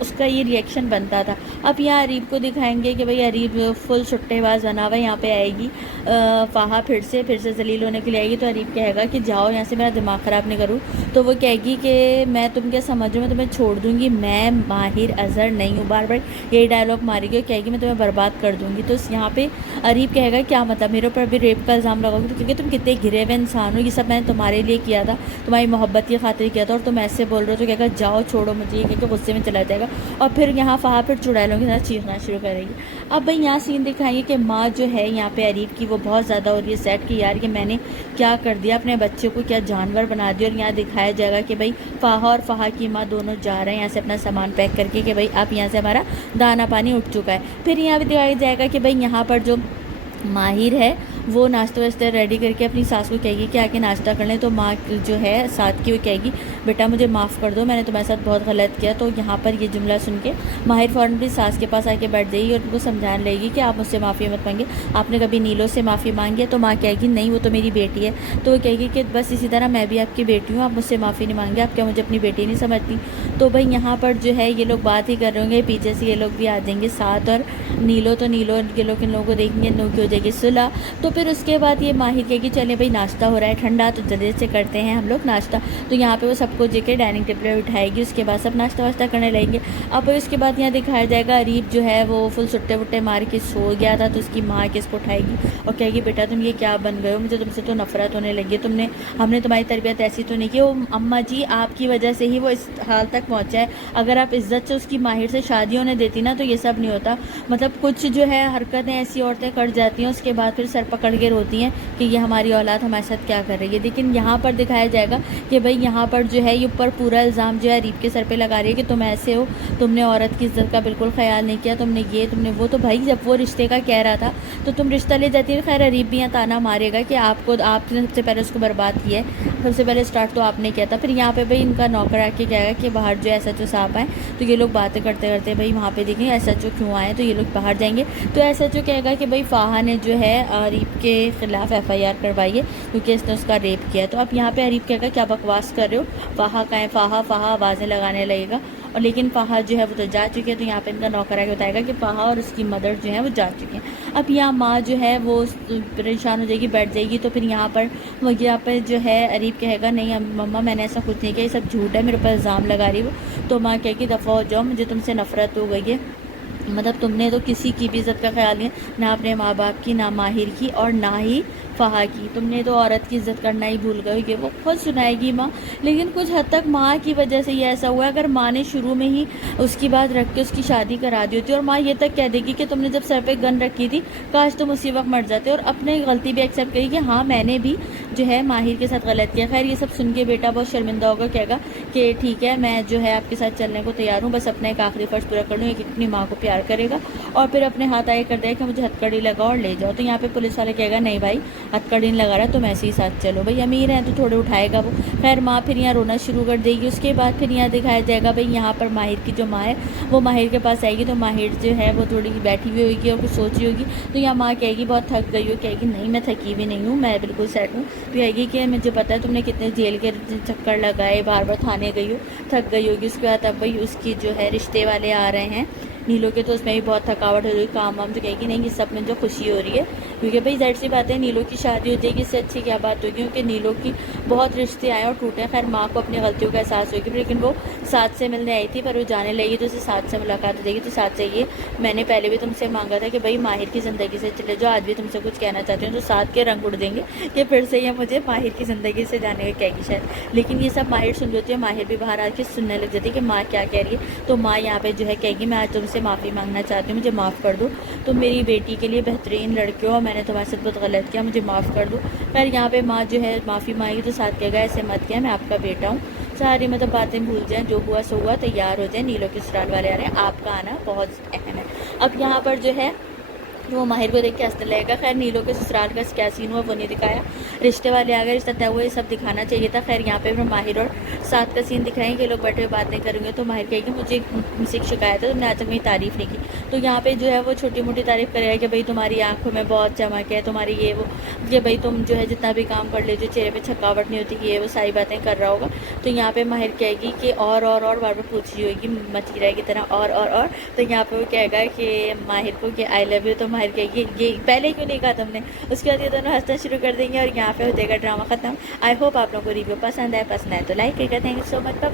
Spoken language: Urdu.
اس کا یہ ریئیکشن بنتا تھا. اب یہاں اریب کو دکھائیں گے کہ بھئی اریب فل چھٹے باز بنا ہوا ہے. یہاں پہ آئے گی فاہا پھر سے ذلیل ہونے کے لیے آئے گی. تو اریب کہے گا کہ جاؤ یہاں سے, میرا دماغ خراب نہیں کروں. تو وہ کہے گی کہ میں تم کیا سمجھو, میں تمہیں چھوڑ دوں گی, میں ماہر اظہر نہیں ہوں. بار بار یہی ڈائلاگ مارے گی, کہے گی میں تمہیں برباد کر دوں گی. تو یہاں پہ اریب کہے گا کیا مطلب میرے اوپر بھی ریپ کا الزام لگاؤ گی, کیونکہ تم کتنے گرے ہوئے انسان ہو, یہ سب میں نے تمہارے لیے کیا تھا, تمہاری محبت کی خاطر کیا تھا, اور تم ایسے بول رہے ہو. تو کہے گا جاؤ چھوڑو مجھے, یہ کہہ کے غصے میں چلا جائے گا. اور پھر یہاں فہا پھر چڑیلوں کے ساتھ چیخنا شروع کرے گی. اب بھائی یہاں سین دکھائیے کہ ماں جو ہے یہاں پہ اریب کی وہ بہت زیادہ ہو رہی ہے سیٹ کی, یار کہ میں نے کیا کر دیا, اپنے بچے کو کیا جانور بنا دیا. اور یہاں دکھایا جائے گا کہ بھائی فہا اور فہا کی ماں دونوں جا رہے ہیں یہاں سے اپنا سامان پیک کر کے, کہ بھائی اب یہاں سے ہمارا دانا پانی اٹھ چکا ہے. پھر یہاں بھی دکھایا جائے گا کہ بھائی یہاں پر جو ماہر ہے وہ ناشتہ واشتہ ریڈی کر کے اپنی ساس کو کہے گی کہ آ کے ناشتہ کر لیں. تو ماں جو ہے ساتھ کی وہ کہے گی بیٹا مجھے معاف کر دو, میں نے تمہارے ساتھ بہت غلط کیا. تو یہاں پر یہ جملہ سن کے ماہر فوراً اپنی ساس کے پاس آ کے بیٹھ جائے گی اور ان کو سمجھانے لگے گی کہ آپ مجھ سے معافی مت مانگے, آپ نے کبھی نیلو سے معافی مانگی ہے. تو ماں کہے گی نہیں وہ تو میری بیٹی ہے. تو وہ کہے گی کہ بس اسی طرح میں بھی آپ کی بیٹی ہوں, آپ مجھ سے معافی نہیں مانگے, آپ کیا مجھے اپنی بیٹی نہیں سمجھتی. تو بھائی یہاں پر جو ہے یہ لوگ بات ہی کر رہے ہوں گے, پیچھے سے یہ لوگ بھی آ جائیں گے ساتھ, اور نیلو کے لوگ ان لوگوں کو دیکھیں گے, ان کی ہو جائے گی صلح. تو پھر اس کے بعد یہ ماہر کہے گی چلے بھائی ناشتہ ہو رہا ہے ٹھنڈا, تو جلدی سے کرتے ہیں ہم لوگ ناشتہ. تو یہاں پہ وہ سب کو جے کے ڈائننگ ٹیبل پہ اٹھائے گی, اس کے بعد سب ناشتہ واشتہ کرنے لگیں گے. اب اس کے بعد یہاں دکھایا جائے گا اریب جو ہے وہ فل سٹے وٹے مار کے سو گیا تھا. تو اس کی ماں کے اس کو اٹھائے گی اور کہے گی بیٹا تم یہ کیا بن گئے ہو, مجھے تم سے تو نفرت ہونے لگی ہے, ہم نے تمہاری تربیت ایسی تو نہیں کی. وہ اماں جی آپ کی وجہ سے ہی وہ اس حال تک پہنچا ہے, اگر آپ عزت سے اس کی ماہر سے شادی ہونے دیتی نا تو یہ سب نہیں ہوتا. مطلب کچھ جو ہے حرکتیں ایسی عورتیں کر جاتی ہیں, اس کے بعد پھر سر پکڑ کے روتی ہیں کہ یہ ہماری اولاد ہمارے ساتھ کیا کر رہی ہے. لیکن یہاں پر دکھایا جائے گا کہ بھائی یہاں پر جو ہے یہ اوپر پورا الزام جو ہے اریب کے سر پہ لگا رہی ہے کہ تم ایسے ہو, تم نے عورت کی عزت کا بالکل خیال نہیں کیا, تم نے یہ تم نے وہ. تو بھائی جب وہ رشتے کا کہہ رہا تھا تو تم رشتہ لے جاتی ہے. خیر اریب بھی یہاں تانا مارے گا کہ آپ نے سب سے پہلے اس کو برباد کیا ہے, سب سے پہلے اسٹارٹ تو آپ نے کیا تھا. پھر یہاں پہ بھائی ان کا نوکر آ کے کہے گا کہ باہر جو ایس ایچ او صاحب آئیں. تو یہ لوگ باتیں کرتے کرتے بھائی وہاں پہ دیکھیں ایس ایچ او کیوں آئے, تو یہ لوگ باہر جائیں گے. تو ایس ایچ او کہے گا کہ بھائی فاہا نے جو ہے اریب کے خلاف FIR کروائی ہے کیونکہ اس نے اس کا ریپ کیا ہے. تو اب یہاں پہ اریب کہے گا کیا بکواس کر رہے ہو, فاہا کہیں, فاہا آوازیں لگانے لگے گا. اور لیکن فاہا جو ہے وہ تو جا چکے ہیں. تو یہاں پہ ان کا نوکر آ کے بتائے گا کہ فاہا اور اس کی مدر جو ہے وہ جا چکے ہیں. اب یہاں ماں جو ہے وہ پریشان ہو جائے گی, بیٹھ جائے گی. تو پھر یہاں پر جو ہے اریب کہے گا نہیں مما میں نے ایسا کچھ نہیں کیا, یہ سب جھوٹ ہے, میرے اوپر الزام لگا رہی ہو. تو ماں کہے گی دفعہ ہو جاؤ, مجھے تم سے نفرت ہو گئی ہے. مطلب تم نے تو کسی کی بھی عزت کا خیال نہیں, نہ اپنے ماں باپ کی, نہ ماہر کی, اور نہ ہی فہا کی. تم نے تو عورت کی عزت کرنا ہی بھول گئے. یہ وہ خود سنائے گی ماں, لیکن کچھ حد تک ماں کی وجہ سے یہ ایسا ہوا ہے. اگر ماں نے شروع میں ہی اس کی بات رکھ کے اس کی شادی کرا دی ہوتی, اور ماں یہ تک کہہ دے گی کہ تم نے جب سر پہ گن رکھی تھی کاش تم اسی وقت مر جاتے, اور اپنے غلطی بھی ایکسیپٹ کری کہ ہاں میں نے بھی جو ہے ماہر کے ساتھ غلط کیا. خیر یہ سب سن کے بیٹا بہت شرمندہ ہوگا, کہے گا کہ ٹھیک ہے میں جو ہے آپ کے ساتھ چلنے کو تیار ہوں, بس اپنا ایک آخری فرض پورا کر لوں. ایک اپنی ماں کو پیار کرے گا اور پھر اپنے ہاتھ آئے کر دے کہ مجھے ہتھکڑی لگاؤ اور لے جاؤ. تو یہاں پہ پولیس والے کہے گا نہیں بھائی ہتھکڑی نہیں لگا رہا, تم ایسے ہی ساتھ چلو, بھائی امیر ہیں تو تھوڑے اٹھائے گا وہ. خیر ماں پھر یہاں رونا شروع کر دے گی. اس کے بعد پھر یہاں دکھایا جائے گا بھائی یہاں پر ماہر کی جو ماں ہے وہ ماہر کے پاس آئے گی. تو ماہر جو ہے وہ تھوڑی بیٹھی ہوئی ہوئے گی اور کچھ سوچ رہی ہوگی. تو یہاں ماں کہے گی بہت تھک گئی ہو, کہے گی نہیں میں تھکی بھی نہیں ہوں, میں بالکل سیٹ ہوں. تو کہے گی کہ مجھے پتا ہے تم نے کتنے جیل کے چکر لگائے, بار بار تھانے گئی ہو, تھک گئی ہوگی. اس کے بعد اب بھائی اس کی جو ہے رشتے والے آ رہے ہیں نیلو کے, تو اس میں بھی بہت تھکاوٹ ہو رہی ہے, کام وام. تو کہے گی نہیں یہ سب میں جو خوشی ہو رہی ہے, کیونکہ بھائی ظاہر سی بات ہے نیلو کی شادی ہو جائے گی, اس سے اچھی کیا بات ہوگی, کیونکہ نیلو کی بہت رشتے آئے اور ٹوٹے. خیر ماں کو اپنی غلطیوں کا احساس ہوگی, لیکن وہ ساتھ سے ملنے آئی تھی پر وہ جانے لگی تو اسے ساتھ سے ملاقات ہو جائے گی. تو ساتھ سے یہ میں نے پہلے بھی تم سے مانگا تھا کہ بھائی ماہر کی زندگی سے چلے جاؤ, آج بھی تم سے کچھ کہنا چاہتی ہوں. تو ساتھ کے رنگ اڑ دیں گے کہ پھر سے یہ مجھے ماہر کی زندگی سے جانے کا کہے گی شاید. لیکن یہ سب ماہر سن لیتی ہے, ماہر بھی باہر آ کے سننے لگ جاتی ہے کہ ماں کیا کہہ رہی ہے. تو ماں یہاں پہ جو ہے کہے گی میں آج تم سے معافی مانگنا چاہتی ہوں, مجھے معاف کر دو, تم میری بیٹی کے لیے بہترین لڑکے ہو, میں نے تمہارے ساتھ بہت غلط کیا, مجھے معاف کر دو. خیر یہاں پہ ماں جو ہے معافی مانگی تو ساتھ کہے گا ایسے مت کیا, میں آپ کا بیٹا ہوں, ساری مطلب باتیں بھول جائیں, جو ہوا سو ہوا, تیار ہو جائیں, نیلو کے سسرال والے آ رہے ہیں, آپ کا آنا بہت اہم ہے. اب یہاں پر جو ہے وہ ماہر کو دیکھ کے ہنسنے لگے گا. خیر نیلو کے سسرال کا کیا سین ہوا وہ نہیں دکھایا, رشتے والے آ گئے, رشتہ طے ہوا, یہ سب دکھانا چاہیے تھا. خیر یہاں پہ ہم ماہر اور ساتھ کا سین دکھائیں گے, لوگ بیٹھے ہوئے بات نہیں کریں گے. تو ماہر کہے گی مجھے مجھ سے ایک شکایت ہے, تم نے آج تک میری تعریف نہیں کی. تو یہاں پہ جو ہے وہ چھوٹی موٹی تعریف کرے گا کہ بھائی تمہاری آنکھوں میں بہت چمک ہے, تمہاری یہ وہ, کہ بھائی تم جو ہے جتنا بھی کام کر لیتے چہرے پہ تھکاوٹ نہیں ہوتی, یہ وہ ساری باتیں کر رہا ہوگا. تو یہاں پہ ماہر کہے گی کہ اور بار بار پوچھ رہی ہوگی مچھلی کی طرح اور. تو یہاں پہ وہ کہے گا کہ ماہر کو کہ آئی لو یو. تو ماہر کہے گی یہ پہلے کیوں نہیں کہا تم نے. اس کے بعد یہ دونوں ہنسنا شروع کر دیں گے اور یہاں پہ ہو جائے گا ڈرامہ ختم. آئی ہوپ آپ لوگوں کو ریویو پسند آئے تو لائک کرے گا. Thank you so much.